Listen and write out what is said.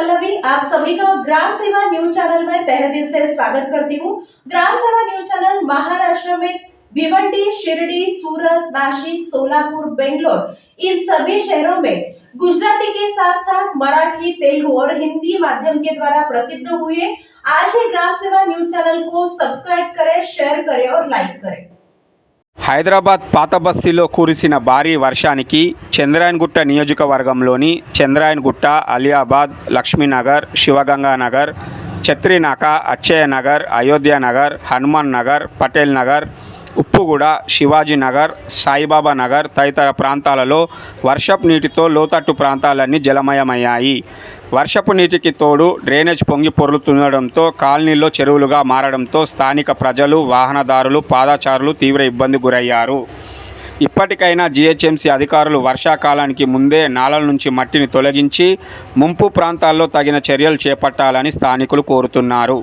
पल्लवी, आप सभी का ग्राम सेवा न्यूज चैनल में तहे दिल से स्वागत करती हूँ। ग्राम सेवा न्यूज चैनल महाराष्ट्र में भिवंडी, शिरडी, सूरत, नासिक, सोलापुर, बेंगलोर इन सभी शहरों में गुजराती के साथ साथ मराठी, तेलुगु और हिंदी माध्यम के द्वारा प्रसिद्ध हुए। आज ही ग्राम सेवा न्यूज चैनल को सब्सक्राइब करें, शेयर करें और लाइक करें। హైదరాబాద్ పాత బస్తీలో కురిసిన భారీ వర్షానికి చంద్రాయన్గుట్ట నియోజకవర్గంలోని చంద్రాయన్గుట్ట, అలియాబాద్, లక్ష్మీనగర్, శివగంగానగర్, ఛత్రినాక, అచ్చయ్యనగర్, అయోధ్యనగర్, హనుమాన్ నగర్, పటేల్ నగర్, ఉప్పుగూడ, శివాజీనగర్, సాయిబాబా నగర్ తదితర ప్రాంతాలలో వర్షపు నీటితో లోతట్టు ప్రాంతాలన్నీ జలమయమయ్యాయి. వర్షపు నీటికి తోడు డ్రైనేజ్ పొంగి పొర్లుతుండడంతో కాలనీల్లో చెరువులుగా మారడంతో స్థానిక ప్రజలు, వాహనదారులు, పాదచారులు తీవ్ర ఇబ్బంది గురయ్యారు. ఇప్పటికైనా జీహెచ్ఎంసీ అధికారులు వర్షాకాలానికి ముందే నాలల నుంచి మట్టిని తొలగించి ముంపు ప్రాంతాల్లో తగిన చర్యలు చేపట్టాలని స్థానికులు కోరుతున్నారు.